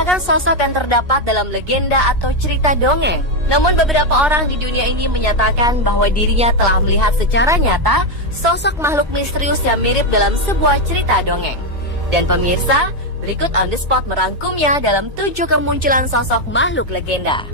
merupakan sosok yang terdapat dalam legenda atau cerita dongeng. Namun beberapa orang di dunia ini menyatakan bahwa dirinya telah melihat secara nyata sosok makhluk misterius yang mirip dalam sebuah cerita dongeng. Dan pemirsa, berikut On The Spot merangkumnya dalam 7 kemunculan sosok makhluk legenda.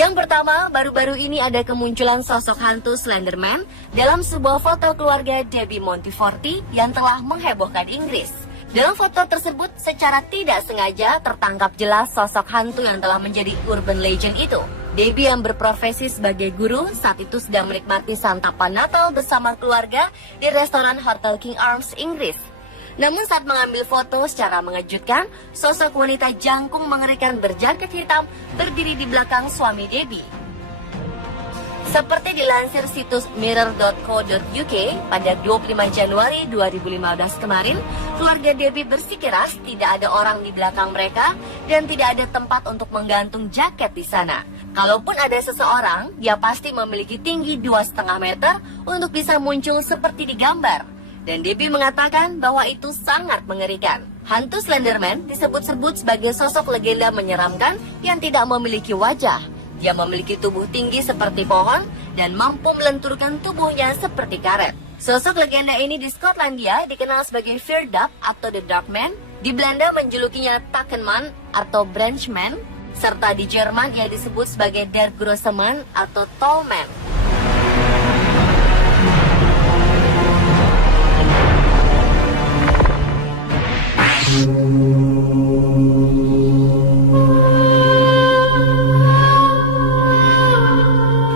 Yang pertama, baru-baru ini ada kemunculan sosok hantu Slenderman dalam sebuah foto keluarga Debbie Monteforti yang telah menghebohkan Inggris. Dalam foto tersebut, secara tidak sengaja tertangkap jelas sosok hantu yang telah menjadi urban legend itu. Debbie yang berprofesi sebagai guru saat itu sedang menikmati santapan Natal bersama keluarga di restoran Hotel King Arms, Inggris. Namun saat mengambil foto secara mengejutkan, sosok wanita jangkung mengerikan berjaket hitam berdiri di belakang suami Debbie. Seperti dilansir situs mirror.co.uk, pada 25 Januari 2015 kemarin, keluarga Debbie bersikeras tidak ada orang di belakang mereka dan tidak ada tempat untuk menggantung jaket di sana. Kalaupun ada seseorang, dia pasti memiliki tinggi 2,5 meter untuk bisa muncul seperti di gambar. Dan Debbie mengatakan bahwa itu sangat mengerikan. Hantu Slenderman disebut-sebut sebagai sosok legenda menyeramkan yang tidak memiliki wajah. Dia memiliki tubuh tinggi seperti pohon dan mampu melenturkan tubuhnya seperti karet. Sosok legenda ini di Skotlandia dikenal sebagai Feardap atau The Dark Man. Di Belanda menjulukinya Takenman atau Branchman. Serta di Jerman ia disebut sebagai Der Grosse Man atau Tall Man.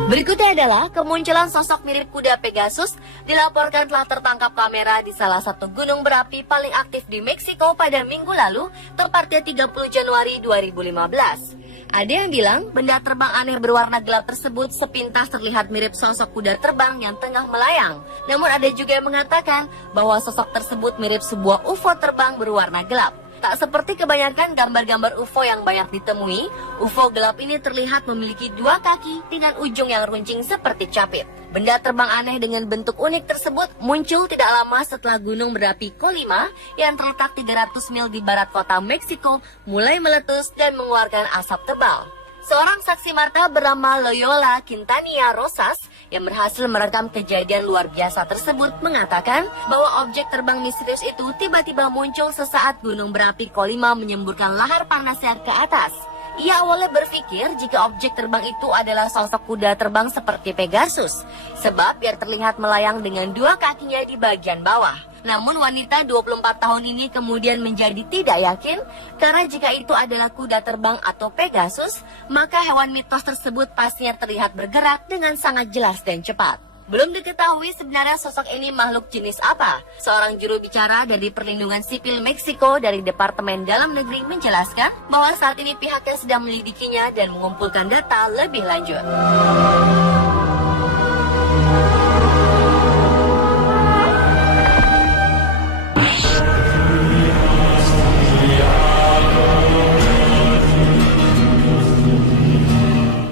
Berikutnya adalah kemunculan sosok mirip kuda Pegasus dilaporkan telah tertangkap kamera di salah satu gunung berapi paling aktif di Meksiko pada minggu lalu, tepatnya 30 Januari 2015. Ada yang bilang benda terbang aneh berwarna gelap tersebut sepintas terlihat mirip sosok kuda terbang yang tengah melayang. Namun ada juga yang mengatakan bahwa sosok tersebut mirip sebuah UFO terbang berwarna gelap. Tak seperti kebanyakan gambar-gambar UFO yang banyak ditemui, UFO gelap ini terlihat memiliki 2 kaki dengan ujung yang runcing seperti capit. Benda terbang aneh dengan bentuk unik tersebut muncul tidak lama setelah gunung berapi Colima yang terletak 300 mil di barat kota Meksiko mulai meletus dan mengeluarkan asap tebal. Seorang saksi mata bernama Loyola Quintanilla Rosas yang berhasil merekam kejadian luar biasa tersebut mengatakan bahwa objek terbang misterius itu tiba-tiba muncul sesaat gunung berapi Colima menyemburkan lahar panasnya ke atas. Ia awalnya berpikir jika objek terbang itu adalah sosok kuda terbang seperti Pegasus, sebab ia terlihat melayang dengan 2 kakinya di bagian bawah. Namun wanita 24 tahun ini kemudian menjadi tidak yakin karena jika itu adalah kuda terbang atau Pegasus, maka hewan mitos tersebut pastinya terlihat bergerak dengan sangat jelas dan cepat. Belum diketahui sebenarnya sosok ini makhluk jenis apa. Seorang juru bicara dari Perlindungan Sipil Meksiko dari Departemen Dalam Negeri menjelaskan bahwa saat ini pihaknya sedang menyelidikinya dan mengumpulkan data lebih lanjut.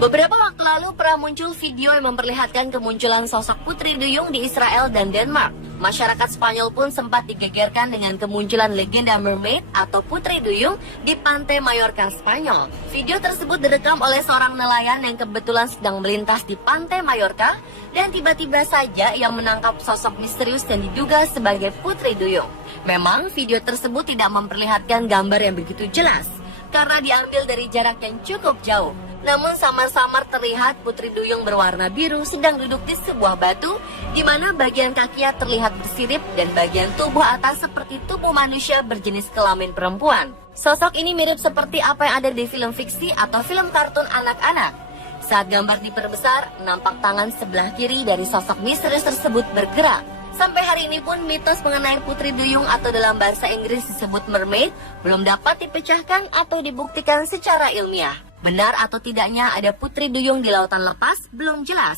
Beberapa waktu lalu pernah muncul video yang memperlihatkan kemunculan sosok putri duyung di Israel dan Denmark. Masyarakat Spanyol pun sempat digegerkan dengan kemunculan legenda mermaid atau putri duyung di pantai Mallorca, Spanyol. Video tersebut direkam oleh seorang nelayan yang kebetulan sedang melintas di pantai Mallorca dan tiba-tiba saja ia menangkap sosok misterius yang diduga sebagai putri duyung. Memang video tersebut tidak memperlihatkan gambar yang begitu jelas karena diambil dari jarak yang cukup jauh. Namun samar-samar terlihat putri duyung berwarna biru sedang duduk di sebuah batu, di mana bagian kakinya terlihat bersirip dan bagian tubuh atas seperti tubuh manusia berjenis kelamin perempuan. Sosok ini mirip seperti apa yang ada di film fiksi atau film kartun anak-anak. Saat gambar diperbesar, nampak tangan sebelah kiri dari sosok misterius tersebut bergerak. Sampai hari ini pun mitos mengenai putri duyung atau dalam bahasa Inggris disebut mermaid belum dapat dipecahkan atau dibuktikan secara ilmiah. Benar atau tidaknya ada putri duyung di lautan lepas belum jelas.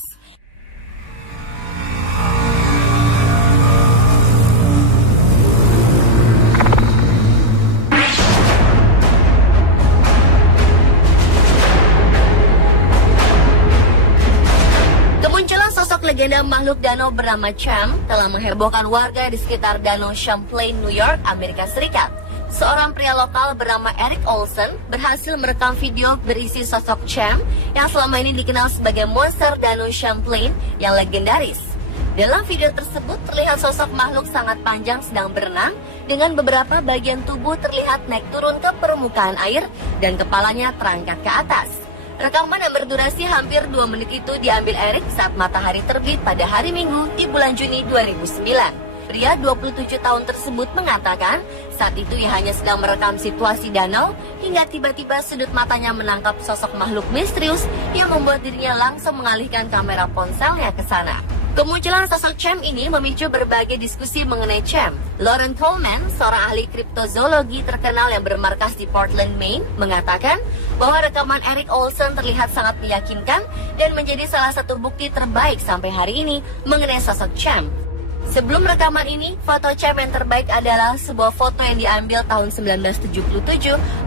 legenda makhluk danau bernama Cham telah menghebohkan warga di sekitar Danau Champlain, New York, Amerika Serikat. Seorang pria lokal bernama Eric Olson berhasil merekam video berisi sosok Cham yang selama ini dikenal sebagai monster Danau Champlain yang legendaris. Dalam video tersebut terlihat sosok makhluk sangat panjang sedang berenang dengan beberapa bagian tubuh terlihat naik turun ke permukaan air dan kepalanya terangkat ke atas. Rekaman yang berdurasi hampir 2 menit itu diambil Eric saat matahari terbit pada hari Minggu di bulan Juni 2009. Pria 27 tahun tersebut mengatakan saat itu ia hanya sedang merekam situasi danau hingga tiba-tiba sudut matanya menangkap sosok makhluk misterius yang membuat dirinya langsung mengalihkan kamera ponselnya ke sana. Kemunculan sosok Cham ini memicu berbagai diskusi mengenai Cham. Lauren Coleman, seorang ahli kriptozoologi terkenal yang bermarkas di Portland, Maine, mengatakan bahwa rekaman Eric Olson terlihat sangat meyakinkan dan menjadi salah satu bukti terbaik sampai hari ini mengenai sosok Cham. Sebelum rekaman ini, foto Cham yang terbaik adalah sebuah foto yang diambil tahun 1977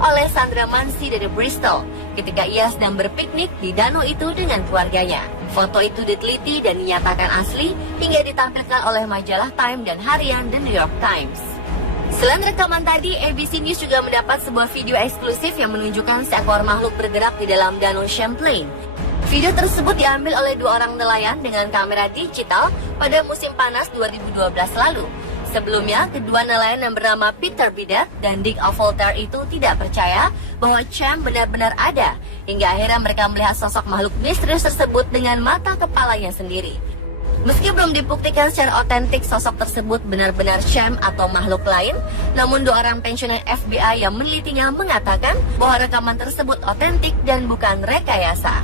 oleh Sandra Mansi dari Bristol ketika ia sedang berpiknik di danau itu dengan keluarganya. Foto itu diteliti dan dinyatakan asli hingga ditampilkan oleh majalah Time dan harian The New York Times. Selain rekaman tadi, ABC News juga mendapat sebuah video eksklusif yang menunjukkan seekor makhluk bergerak di dalam Danau Champlain. Video tersebut diambil oleh 2 orang nelayan dengan kamera digital pada musim panas 2012 lalu. Sebelumnya, kedua nelayan yang bernama Peter Bidet dan Dick Voltaire itu tidak percaya bahwa Cham benar-benar ada, hingga akhirnya mereka melihat sosok makhluk misterius tersebut dengan mata kepalanya sendiri. Meski belum dibuktikan secara otentik sosok tersebut benar-benar Cham atau makhluk lain, namun 2 orang pensiunan FBI yang menelitinya mengatakan bahwa rekaman tersebut otentik dan bukan rekayasa.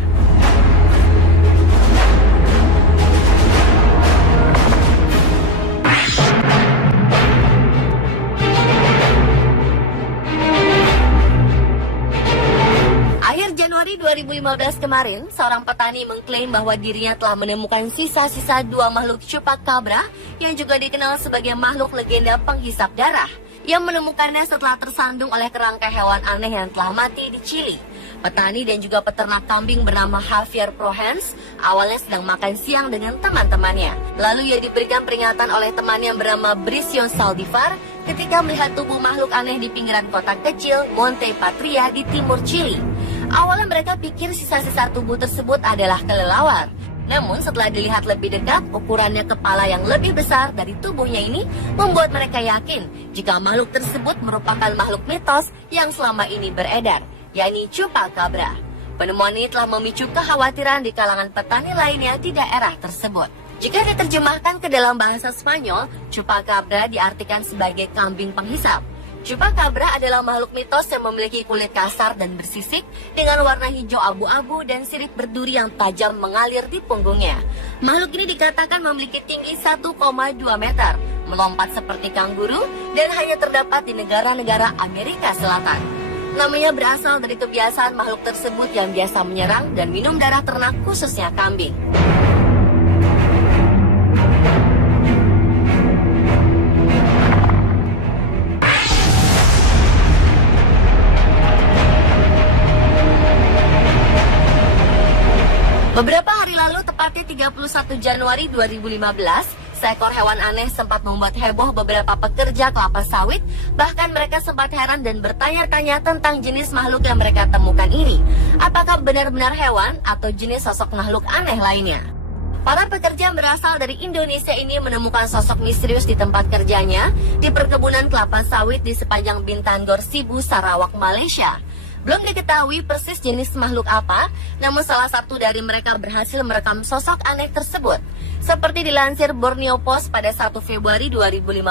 Januari 2015 kemarin, seorang petani mengklaim bahwa dirinya telah menemukan sisa-sisa 2 makhluk chupacabra yang juga dikenal sebagai makhluk legenda penghisap darah yang menemukannya setelah tersandung oleh kerangka hewan aneh yang telah mati di Chili. Petani dan juga peternak kambing bernama Javier Prohens awalnya sedang makan siang dengan teman-temannya. Lalu ia diberikan peringatan oleh temannya yang bernama Bricio Saldivar ketika melihat tubuh makhluk aneh di pinggiran kota kecil Monte Patria di timur Chili. Awalnya mereka pikir sisa-sisa tubuh tersebut adalah kelelawar. Namun setelah dilihat lebih dekat, ukurannya kepala yang lebih besar dari tubuhnya ini membuat mereka yakin jika makhluk tersebut merupakan makhluk mitos yang selama ini beredar, yakni chupacabra. Penemuan ini telah memicu kekhawatiran di kalangan petani lainnya di daerah tersebut. Jika diterjemahkan ke dalam bahasa Spanyol, chupacabra diartikan sebagai kambing penghisap. Chupacabra adalah makhluk mitos yang memiliki kulit kasar dan bersisik dengan warna hijau abu-abu dan sirip berduri yang tajam mengalir di punggungnya. Makhluk ini dikatakan memiliki tinggi 1,2 meter, melompat seperti kanguru, dan hanya terdapat di negara-negara Amerika Selatan. Namanya berasal dari kebiasaan makhluk tersebut yang biasa menyerang dan minum darah ternak khususnya kambing. Beberapa hari lalu, tepatnya 31 Januari 2015, seekor hewan aneh sempat membuat heboh beberapa pekerja kelapa sawit. Bahkan mereka sempat heran dan bertanya-tanya tentang jenis makhluk yang mereka temukan ini. Apakah benar-benar hewan atau jenis sosok makhluk aneh lainnya? Para pekerja yang berasal dari Indonesia ini menemukan sosok misterius di tempat kerjanya di perkebunan kelapa sawit di sepanjang Bintangor Sibu, Sarawak, Malaysia. Belum diketahui persis jenis makhluk apa, namun salah satu dari mereka berhasil merekam sosok aneh tersebut. Seperti dilansir Borneo Post pada 1 Februari 2015,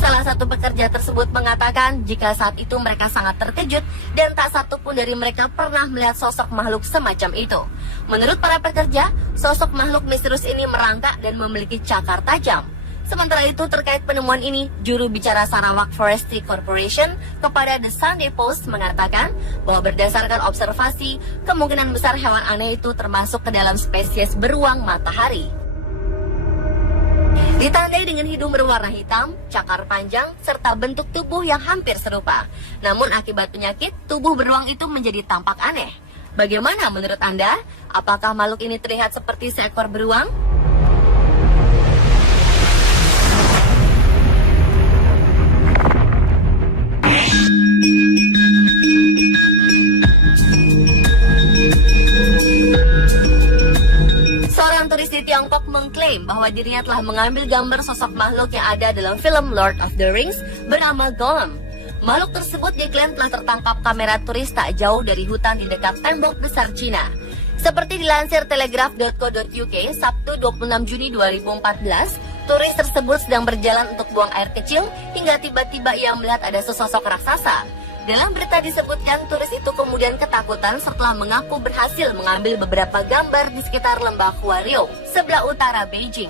salah satu pekerja tersebut mengatakan jika saat itu mereka sangat terkejut dan tak satu pun dari mereka pernah melihat sosok makhluk semacam itu. Menurut para pekerja, sosok makhluk misterius ini merangkak dan memiliki cakar tajam. Sementara itu, terkait penemuan ini, juru bicara Sarawak Forestry Corporation kepada The Sunday Post mengatakan bahwa berdasarkan observasi, kemungkinan besar hewan aneh itu termasuk ke dalam spesies beruang matahari. Ditandai dengan hidung berwarna hitam, cakar panjang, serta bentuk tubuh yang hampir serupa. Namun akibat penyakit, tubuh beruang itu menjadi tampak aneh. Bagaimana menurut Anda? Apakah makhluk ini terlihat seperti seekor beruang? mengklaim bahwa dirinya telah mengambil gambar sosok makhluk yang ada dalam film Lord of the Rings bernama Gollum. Makhluk tersebut diklaim telah tertangkap kamera turis tak jauh dari hutan di dekat tembok besar Cina. Seperti dilansir telegraph.co.uk, Sabtu 26 Juni 2014, turis tersebut sedang berjalan untuk buang air kecil hingga tiba-tiba ia melihat ada sesosok raksasa. Dalam berita disebutkan turis itu kemudian ketakutan setelah mengaku berhasil mengambil beberapa gambar di sekitar lembah Huaryo, sebelah utara Beijing.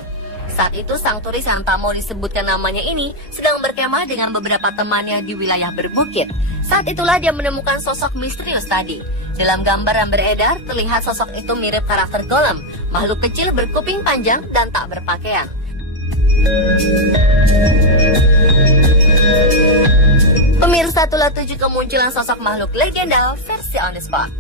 Saat itu sang turis yang tak mau disebutkan namanya ini sedang berkemah dengan beberapa temannya di wilayah berbukit. Saat itulah dia menemukan sosok misterius tadi. Dalam gambar yang beredar, terlihat sosok itu mirip karakter Gollum, makhluk kecil berkuping panjang dan tak berpakaian. Pemirsa, itulah 7 kemunculan sosok makhluk legenda versi on the spot.